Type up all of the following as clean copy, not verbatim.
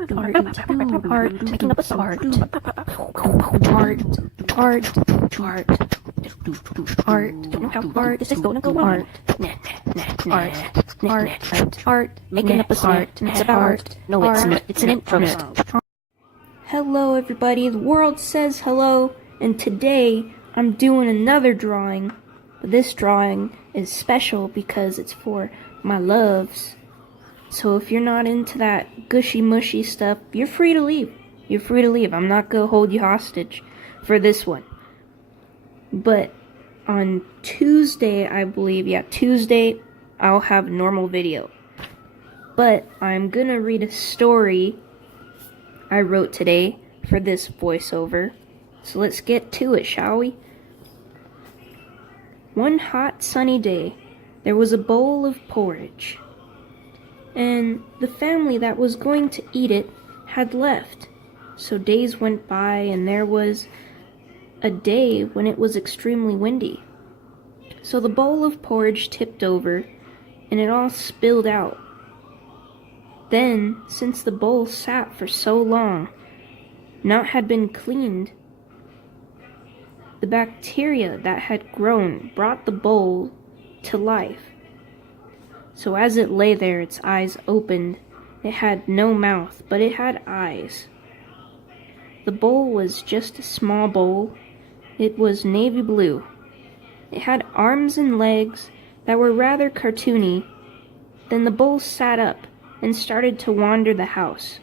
Art, making up a art, don't know how far this is gonna go on. Art, making up a art, it's about art. No, it's not, it's an intro song. Hello everybody, the world says hello, and today I'm doing another drawing. But this drawing is special because it's for my loves. So if you're not into that gushy mushy stuff, you're free to leave. You're free to leave. I'm not gonna hold you hostage for this one. But on Tuesday, I believe, Tuesday, I'll have a normal video. But I'm gonna read a story I wrote today for this voiceover. So let's get to it, shall we? One hot sunny day, there was a bowl of porridge, and the family that was going to eat it had left. So days went by, and there was a day when it was extremely windy. So the bowl of porridge tipped over, and it all spilled out. Then, since the bowl sat for so long, not had been cleaned, the bacteria that had grown brought the bowl to life. So as it lay there, its eyes opened. It had no mouth, but it had eyes. The bowl was just a small bowl. It was navy blue. It had arms and legs that were rather cartoony. Then the bowl sat up and started to wander the house.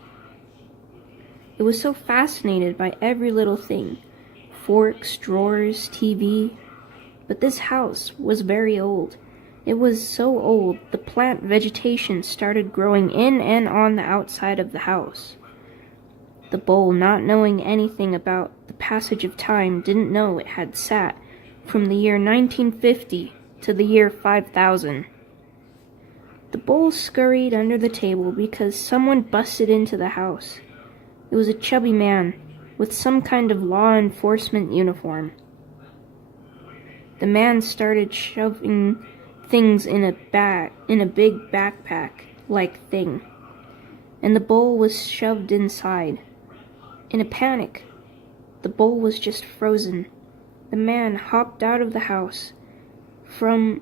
It was so fascinated by every little thing. Forks, drawers, TV. But this house was very old. It was so old, the plant vegetation started growing in and on the outside of the house. The bowl, not knowing anything about the passage of time, didn't know it had sat from the year 1950 to the year 5000. The bowl scurried under the table because someone busted into the house. It was a chubby man with some kind of law enforcement uniform. The man started shoving things in a big backpack-like thing, and the bowl was shoved inside. In a panic, the bowl was just frozen. The man hopped out of the house from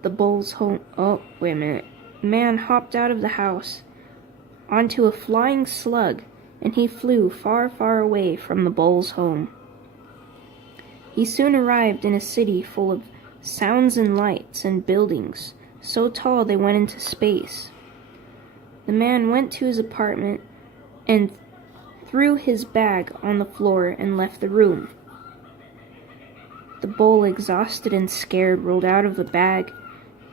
the bowl's home. Oh, wait a minute. The man hopped out of the house onto a flying slug, and he flew far, far away from the bowl's home. He soon arrived in a city full of sounds and lights and buildings, so tall they went into space. The man went to his apartment and threw his bag on the floor and left the room. The bowl, exhausted and scared, rolled out of the bag,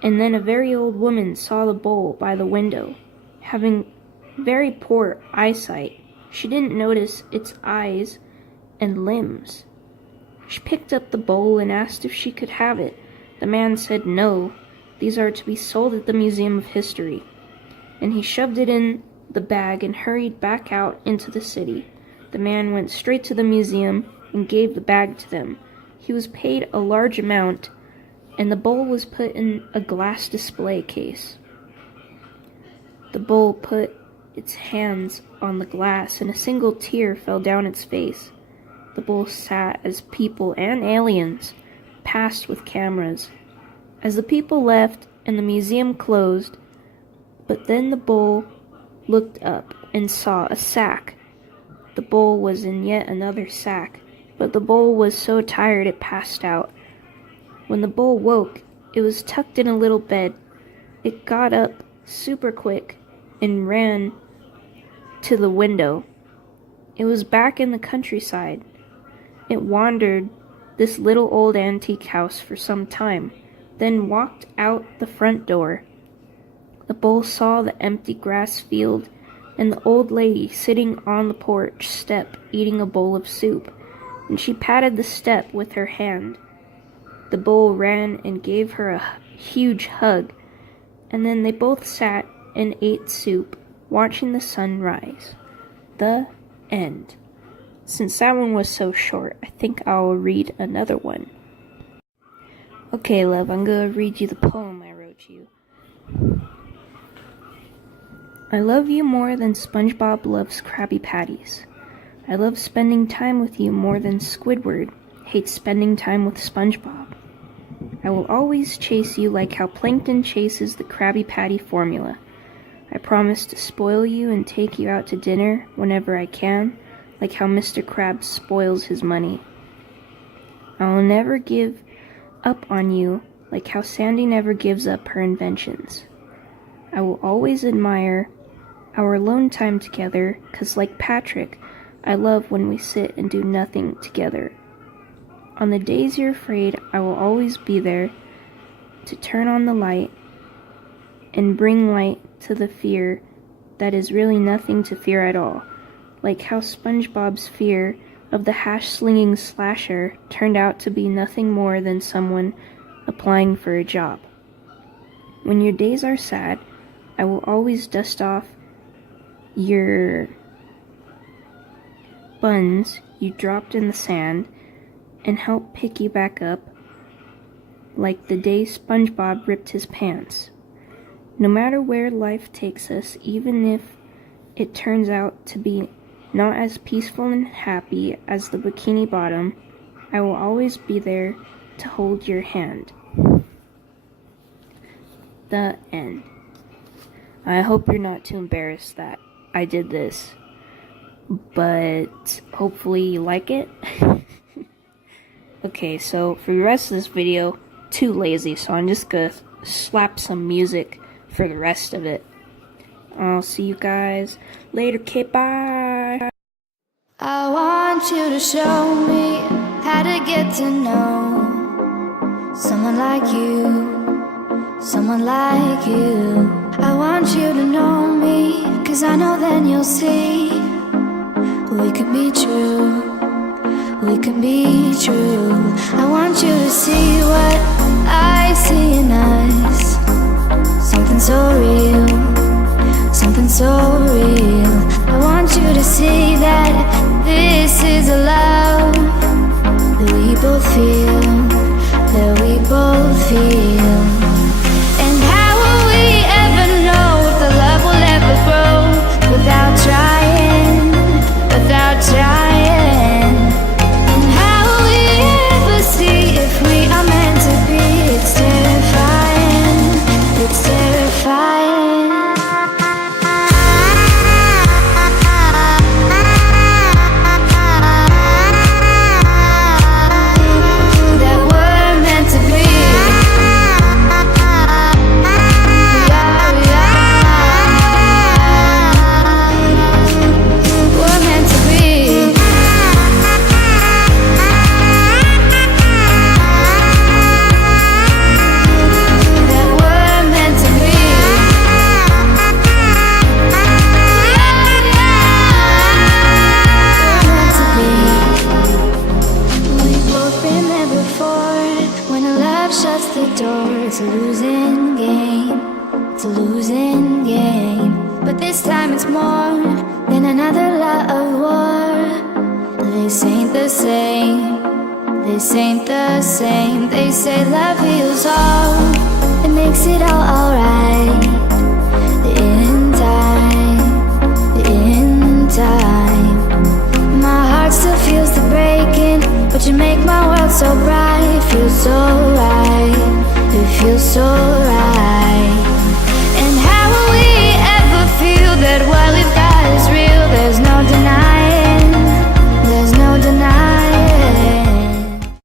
and then a very old woman saw the bowl by the window. Having very poor eyesight, she didn't notice its eyes and limbs. She picked up the bowl and asked if she could have it. The man said no, these are to be sold at the Museum of History. And he shoved it in the bag and hurried back out into the city. The man went straight to the museum and gave the bag to them. He was paid a large amount, and the bowl was put in a glass display case. The bowl put its hands on the glass, and a single tear fell down its face. The bowl sat as people and aliens passed with cameras. As the people left and the museum closed, but then the bowl looked up and saw a sack. The bowl was in yet another sack, but the bowl was so tired it passed out. When the bowl woke, it was tucked in a little bed. It got up super quick and ran to the window. It was back in the countryside. It wandered this little old antique house for some time, then walked out the front door. The bowl saw the empty grass field and the old lady sitting on the porch step eating a bowl of soup, and she patted the step with her hand. The bowl ran and gave her a huge hug, and then they both sat and ate soup, watching the sun rise. The end. Since that one was so short, I think I'll read another one. Okay, love, I'm gonna read you the poem I wrote you. I love you more than SpongeBob loves Krabby Patties. I love spending time with you more than Squidward hates spending time with SpongeBob. I will always chase you like how Plankton chases the Krabby Patty formula. I promise to spoil you and take you out to dinner whenever I can, like how Mr. Krabs spoils his money. I will never give up on you like how Sandy never gives up her inventions. I will always admire our alone time together, 'cause like Patrick, I love when we sit and do nothing together. On the days you're afraid, I will always be there to turn on the light and bring light to the fear that is really nothing to fear at all, like how SpongeBob's fear of the hash-slinging slasher turned out to be nothing more than someone applying for a job. When your days are sad, I will always dust off your buns you dropped in the sand and help pick you back up like the day SpongeBob ripped his pants. No matter where life takes us, even if it turns out to be not as peaceful and happy as the Bikini Bottom, I will always be there to hold your hand. The end. I hope you're not too embarrassed that I did this, but hopefully you like it. Okay, so for the rest of this video, too lazy, so I'm just gonna slap some music for the rest of it. I'll see you guys later. Okay, bye. I want you to show me how to get to know someone like you, someone like you. I want you to know me, 'cause I know then you'll see we could be true, we can be true. I want you to see what I see in us, something so real, something so real. I want you to see that this is a love that we both feel, that we both feel. And how will we ever know if the love will ever grow without trying, without trying? And how will we ever see if we are meant to be? It's terrifying, it's terrifying. It's a losing game, it's a losing game. But this time it's more than another lot of war. This ain't the same, this ain't the same. They say love heals all, it makes it all alright. In time, in time. My heart still feels the breaking, but you make my world so bright. It feels so right, it feels so